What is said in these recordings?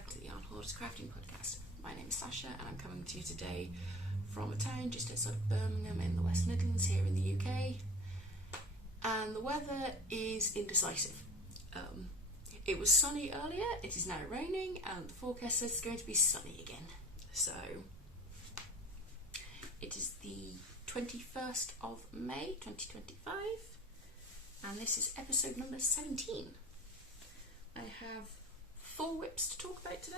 back to the Hoarder's Crafting Podcast. My name is Sasha and I'm coming to you today from a town just outside of Birmingham in the West Midlands here in the UK. And the weather is indecisive. It was sunny earlier, it is now raining, and the forecast says it's going to be sunny again. So, it is the 21st of May 2025, and this is episode number 17. I have 4 whips to talk about today,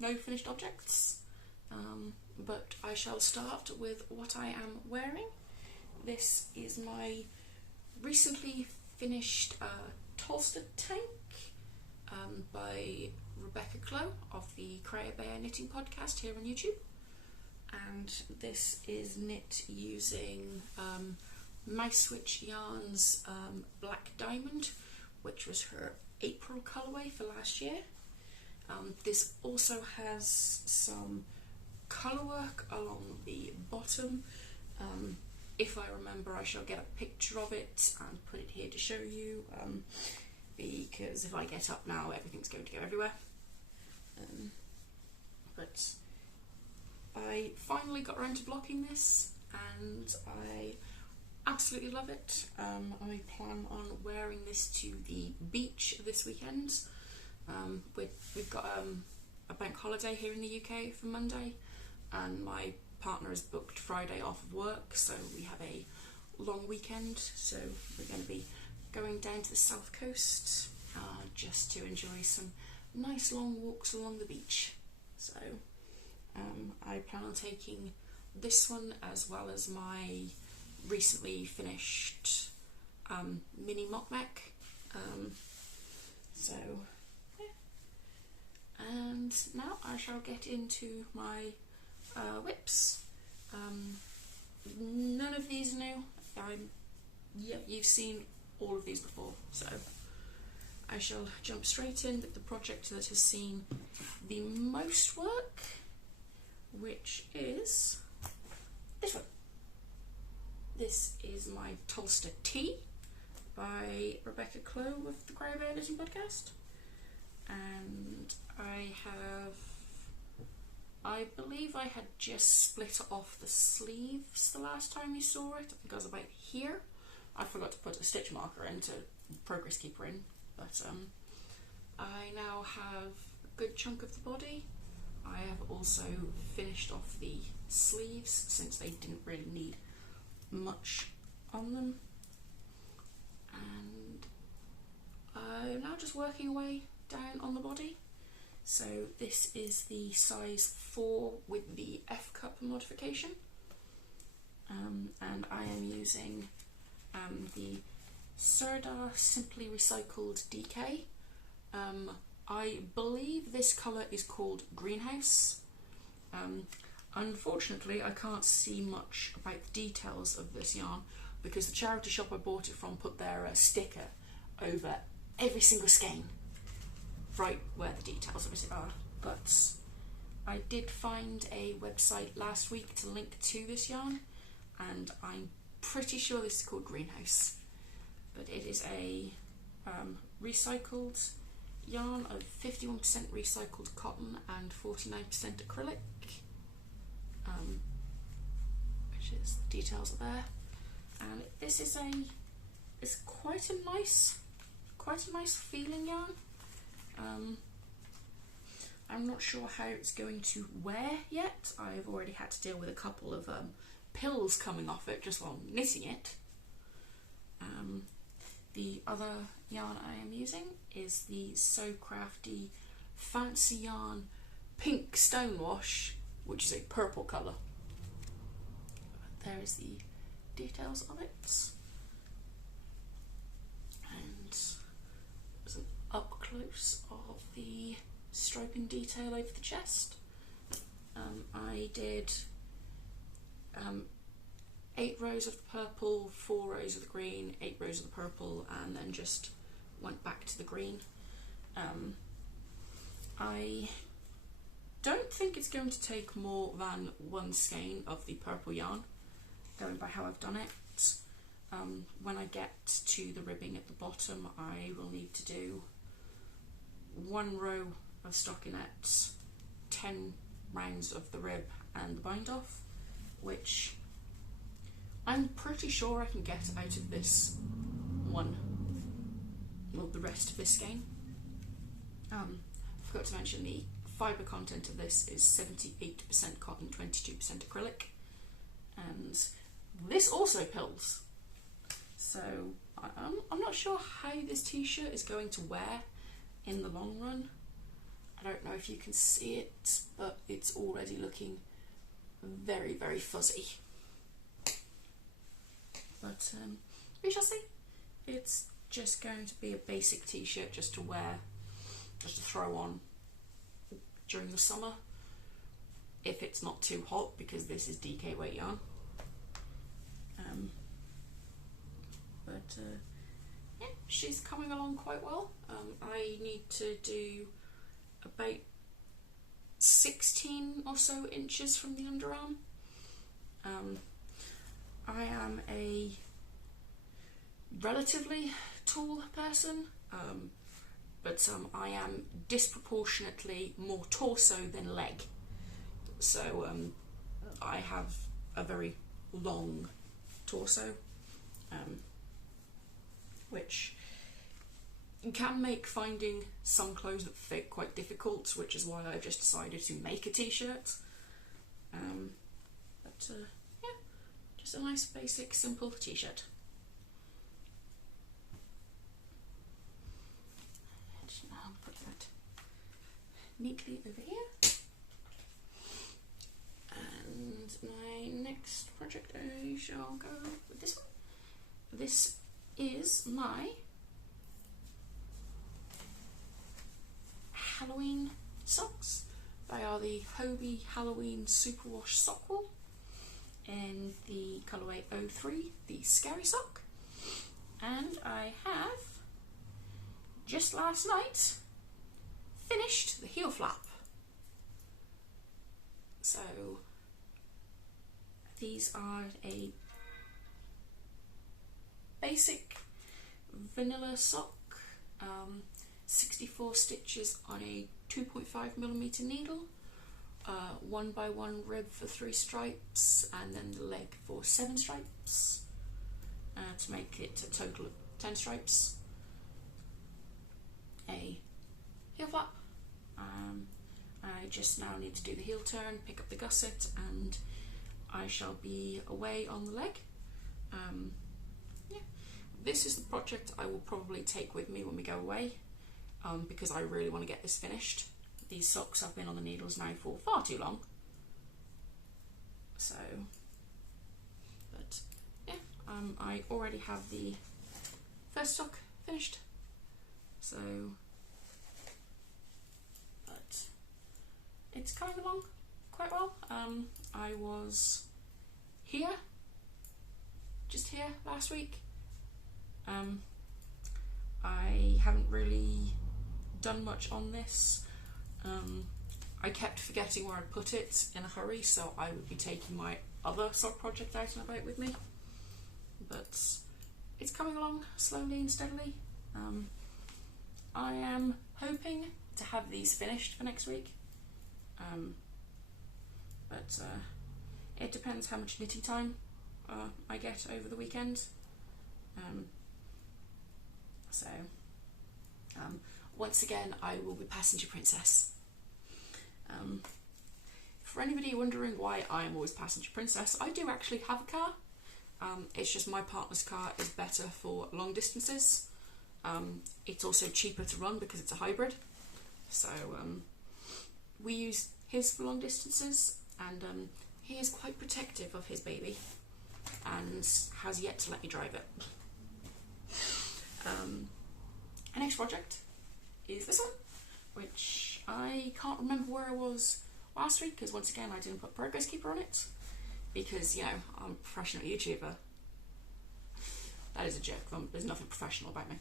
no finished objects, but I shall start with what I am wearing. This is my recently finished Tolster tank by Rebecca Clow of the Creative Bear Knitting podcast here on YouTube, and this is knit using Mouse Switch Yarn's Black Diamond, which was her April colourway for last year. This also has some colour work along the bottom. If I remember, I shall get a picture of it and put it here to show you, because if I get up now, everything's going to go everywhere. But I finally got around to blocking this, and I absolutely love it. I plan on wearing this to the beach this weekend. We've got a bank holiday here in the UK for Monday, and my partner has booked Friday off of work, so we have a long weekend. So we're going to be going down to the south coast just to enjoy some nice long walks along the beach. So I plan on taking this one as well as my recently finished mini mock mech. So yeah. And now I shall get into my whips. None of these are new. You've seen all of these before, so I shall jump straight in with the project that has seen the most work, which is this one. This is my Tolster Tea by Rebecca Clow of the Creative Bear Knitting podcast, and I believe I had just split off the sleeves the last time you saw it. I think I was about here. I forgot to put a stitch marker in to progress keeper in, but I now have a good chunk of the body. I have also finished off the sleeves since they didn't really need much on them, and I'm now just working away down on the body. So this is the size 4 with the F cup modification, and I am using the Serdar Simply Recycled DK. I believe this colour is called Greenhouse. Unfortunately, I can't see much about the details of this yarn because the charity shop I bought it from put their sticker over every single skein, right where the details of it are. But I did find a website last week to link to this yarn, and I'm pretty sure this is called Greenhouse. But it is a recycled yarn of 51% recycled cotton and 49% acrylic, which is the details are there. And this is quite a nice feeling yarn. I'm not sure how it's going to wear yet. I've already had to deal with a couple of pills coming off it just while knitting it. The other yarn I am using is the So Crafty Fancy Yarn Pink Stonewash, which is a purple colour. There is the details of it, and there's an up close of the striping detail over the chest. I did 8 rows of the purple, 4 rows of the green, 8 rows of the purple, and then just went back to the green. I don't think it's going to take more than 1 skein of the purple yarn, going by how I've done it. When I get to the ribbing at the bottom, I will need to do 1 row of stockinette, 10 rounds of the rib and the bind off, which I'm pretty sure I can get out of this one, well, the rest of this skein. I forgot to mention the fibre content of this is 78% cotton, 22% acrylic, and this also pills. So I'm not sure how this t-shirt is going to wear in the long run. I don't know if you can see it, but it's already looking very, very fuzzy. But we shall see. It's just going to be a basic t-shirt just to wear, just to throw on during the summer if it's not too hot, because this is DK weight yarn. Yeah, she's coming along quite well. I need to do about 16 or so inches from the underarm. I am a relatively tall person, but I am disproportionately more torso than leg. So I have a very long torso, which can make finding some clothes that fit quite difficult, which is why I've just decided to make a t-shirt. Yeah, just a nice basic simple t-shirt. Now put that neatly over here. And my next project, I shall go with this one. This is my Halloween socks. They are the Hobie Halloween Superwash sock wool in the colourway 03, the Scary Sock. And I have, just last night, finished the heel flap. So these are a basic vanilla sock, 64 stitches on a 2.5mm needle, 1x1 rib for 3 stripes, and then the leg for 7 stripes, to make it a total of 10 stripes. A heel flap. I just now need to do the heel turn, pick up the gusset, and I shall be away on the leg. Yeah. This is the project I will probably take with me when we go away, because I really want to get this finished. These socks have been on the needles now for far too long. So, but yeah, I already have the first sock finished. So, but it's coming along quite well. I was here, just here last week. I haven't really done much on this. I kept forgetting where I'd put it in a hurry, so I would be taking my other sock project out and about with me. But it's coming along slowly and steadily. I am hoping to have these finished for next week. But it depends how much knitting time I get over the weekend. Once again, I will be passenger princess. For anybody wondering why I am always passenger princess, I do actually have a car. It's just my partner's car is better for long distances. It's also cheaper to run because it's a hybrid. So we use his for long distances, and he is quite protective of his baby and has yet to let me drive it. Our next project is this one, which I can't remember where I was last week, because once again I didn't put Progress Keeper on it, because, you know, I'm a professional YouTuber. That is a joke, there's nothing professional about me.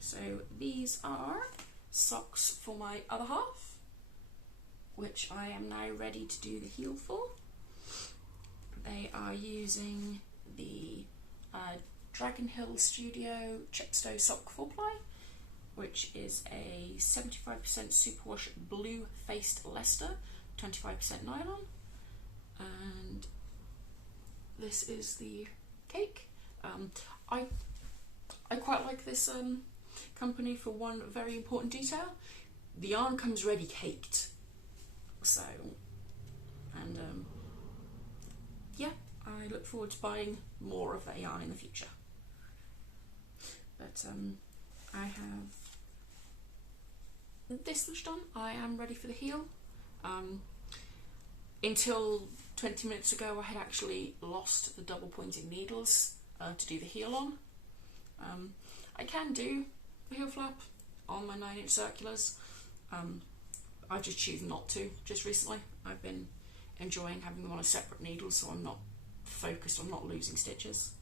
So these are socks for my other half, which I am now ready to do the heel for. They are using the Dragon Hill Studio Chepstow sock 4-ply which is a 75% superwash blue faced Leicester, 25% nylon, and this is the cake. I quite like this company for one very important detail. The yarn comes ready caked, so, and yeah, I look forward to buying more of that yarn in the future. But I have this much done. I am ready for the heel. Until 20 minutes ago I had actually lost the double pointed needles to do the heel on. I can do the heel flap on my 9-inch circulars. I just choose not to just recently. I've been enjoying having them on a separate needle, so I'm not focused on not losing stitches.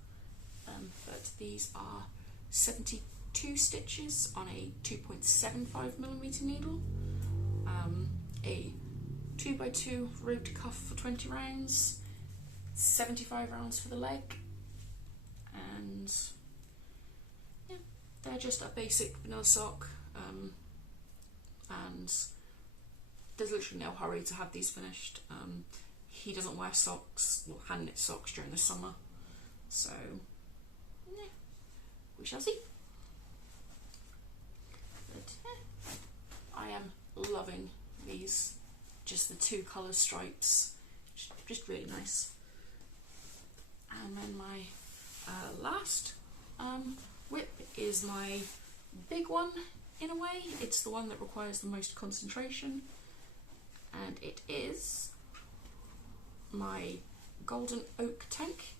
But these are 72 stitches on a 2.75mm needle, a 2x2 rope cuff for 20 rounds, 75 rounds for the leg, and yeah, they're just a basic vanilla sock, and there's literally no hurry to have these finished. He doesn't wear socks, or hand knit socks during the summer, so yeah, we shall see. But yeah, I am loving these, just the two colour stripes, just really nice. And then my last whip is my big one in a way. It's the one that requires the most concentration, and it is my golden oak tank.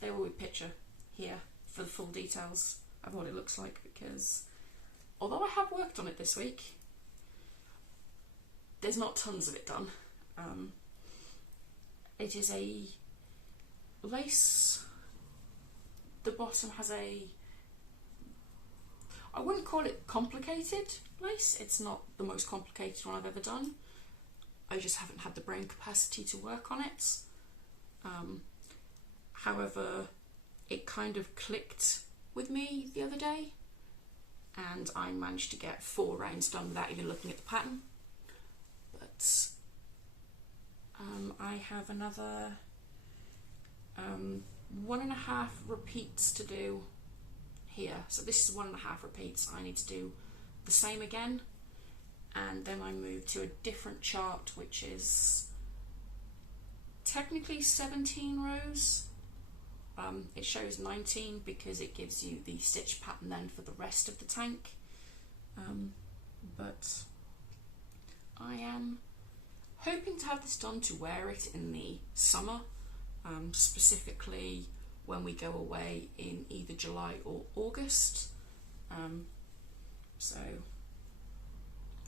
There will be a picture here for the full details of what it looks like, because although I have worked on it this week, there's not tons of it done. It is a lace. The bottom has a, I wouldn't call it complicated lace. It's not the most complicated one I've ever done. I just haven't had the brain capacity to work on it. However, it kind of clicked with me the other day, and I managed to get 4 rounds done without even looking at the pattern. But I have another 1.5 repeats to do here. So this is 1.5 repeats. I need to do the same again, and then I move to a different chart, which is technically 17 rows. It shows 19 because it gives you the stitch pattern then for the rest of the tank. But I am hoping to have this done to wear it in the summer, specifically when we go away in either July or August. So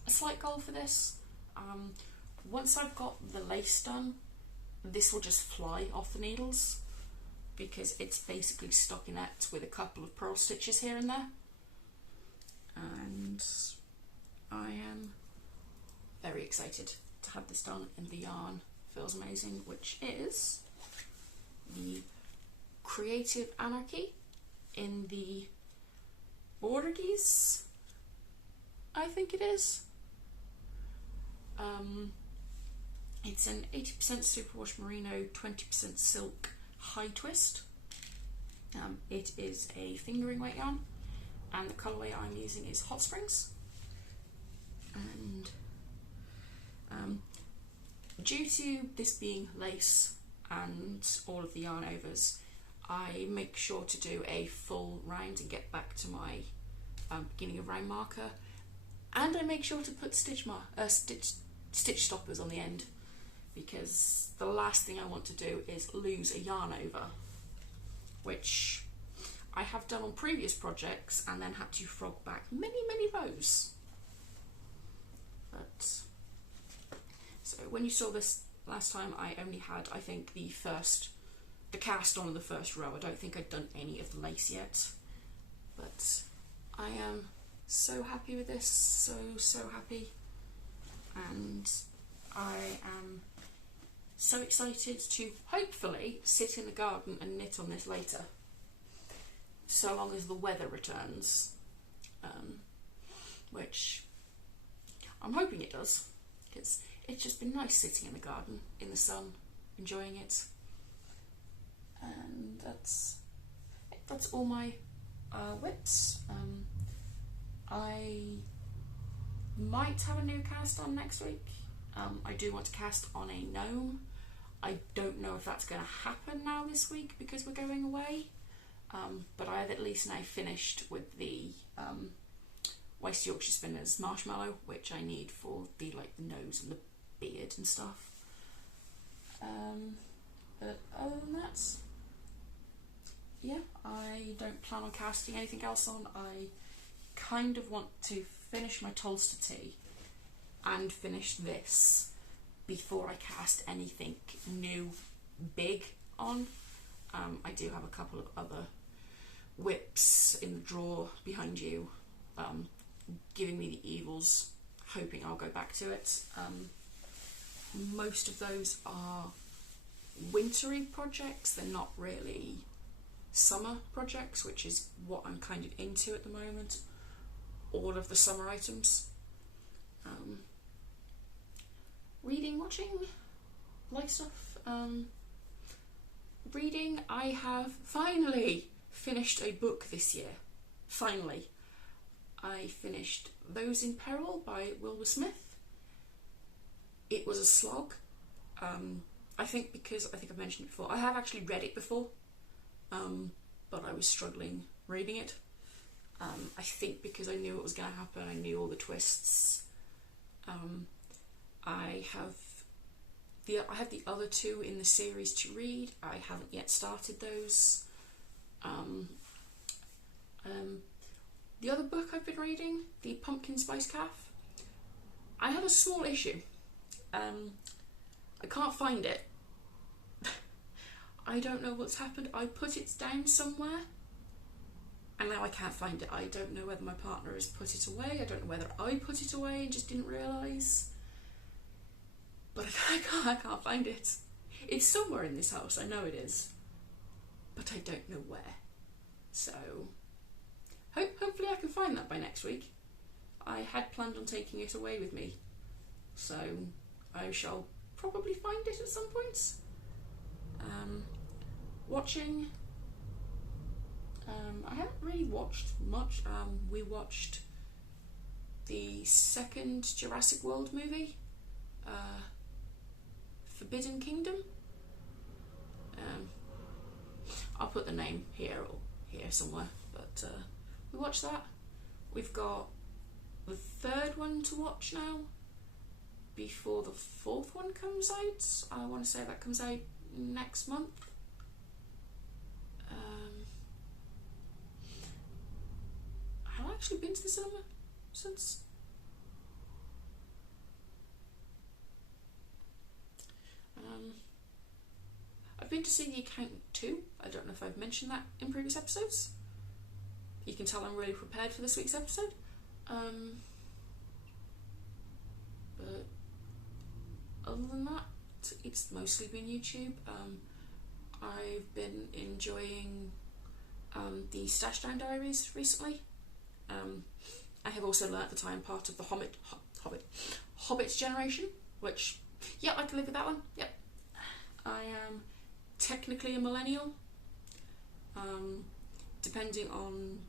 a slight goal for this. Once I've got the lace done, this will just fly off the needles, because it's basically stockinette with a couple of purl stitches here and there. And I am very excited to have this done, and the yarn feels amazing, which is the Creative Anarchy in the Bordergeese, I think it is. It's an 80% superwash merino, 20% silk high twist. It is a fingering weight yarn, and the colourway I'm using is Hot Springs. And due to this being lace and all of the yarn overs, I make sure to do a full round and get back to my beginning of round marker, and I make sure to put stitch stoppers on the end, because the last thing I want to do is lose a yarn over, which I have done on previous projects and then had to frog back many rows. But so when you saw this last time, I only had, I think, the cast on in the first row. I don't think I'd done any of the lace yet, but I am so happy with this, so happy, and I am so excited to hopefully sit in the garden and knit on this later, so long as the weather returns. which I'm hoping it does, because it's just been nice sitting in the garden in the sun, enjoying it. And that's all my whips. I might have a new cast on next week. I do want to cast on a gnome. I don't know if that's going to happen now this week because we're going away, but I have at least now finished with the West Yorkshire Spinners marshmallow, which I need for the nose and the beard and stuff. But other than that, yeah, I don't plan on casting anything else on. I kind of want to finish my Tolster tea and finish this before I cast anything new big on. I do have a couple of other whips in the drawer behind you, giving me the evils, hoping I'll go back to it. Most of those are wintry projects, they're not really summer projects, which is what I'm kind of into at the moment. All of the summer items. Reading, watching, like stuff. Reading, I have finally finished a book this year. Finally. I finished Those in Peril by Wilbur Smith. It was a slog. I think I've mentioned it before. I have actually read it before, but I was struggling reading it. I think because I knew what was going to happen, I knew all the twists. I have the other two in the series to read. I haven't yet started those. The other book I've been reading, The Pumpkin Spice Calf, I have a small issue. I can't find it. I don't know what's happened. I put it down somewhere and now I can't find it. I don't know whether my partner has put it away. I don't know whether I put it away and just didn't realise. But I can't find it. It's somewhere in this house, I know it is. But I don't know where. So, hopefully I can find that by next week. I had planned on taking it away with me. So, I shall probably find it at some point. Watching... I haven't really watched much. We watched the second Jurassic World movie, Forbidden Kingdom. I'll put the name here or here somewhere, but we watched that. We've got the third one to watch now before the fourth one comes out. I want to say that comes out next month. Have I actually been to the cinema since? I've been to see The Accountant 2. I don't know if I've mentioned that in previous episodes. You can tell I'm really prepared for this week's episode. But other than that, it's mostly been YouTube. I've been enjoying the Stash Down Diaries recently. I have also learnt that I am part of the Hobbit generation, which, yeah, I can live with that one. Yep. I am technically a millennial. Depending on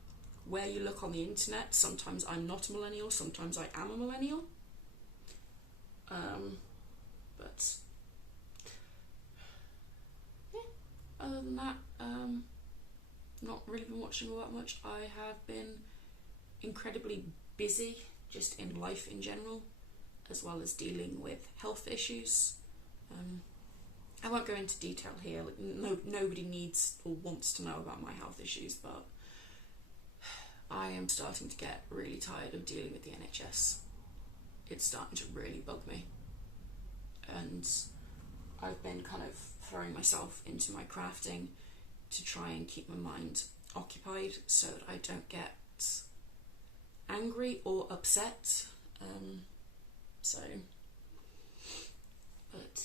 where you look on the internet, sometimes I'm not a millennial, sometimes I am a millennial. But yeah, other than that, not really been watching all that much. I have been incredibly busy just in life in general, as well as dealing with health issues. I won't go into detail here. Nobody needs or wants to know about my health issues, but I am starting to get really tired of dealing with the NHS. It's starting to really bug me, and I've been kind of throwing myself into my crafting to try and keep my mind occupied so that I don't get angry or upset. But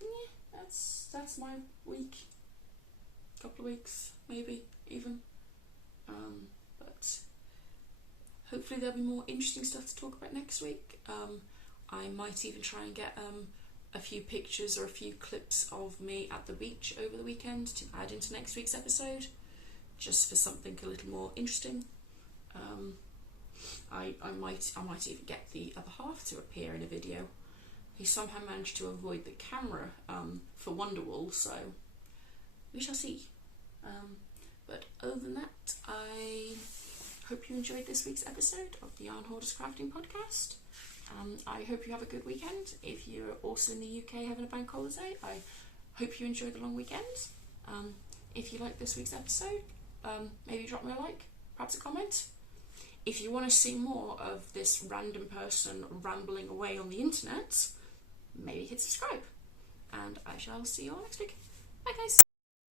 yeah, that's my week, couple of weeks maybe even. But hopefully there'll be more interesting stuff to talk about next week. I might even try and get a few pictures or a few clips of me at the beach over the weekend to add into next week's episode, just for something a little more interesting. I might even get the other half to appear in a video. He somehow managed to avoid the camera for Wonderwall, so we shall see. But other than that, I hope you enjoyed this week's episode of the Yarn Hoarders Crafting Podcast. I hope you have a good weekend. If you're also in the UK having a bank holiday, I hope you enjoy the long weekend. If you like this week's episode, maybe drop me a like, perhaps a comment. If you want to see more of this random person rambling away on the internet, maybe hit subscribe. And I shall see you all next week. Bye guys!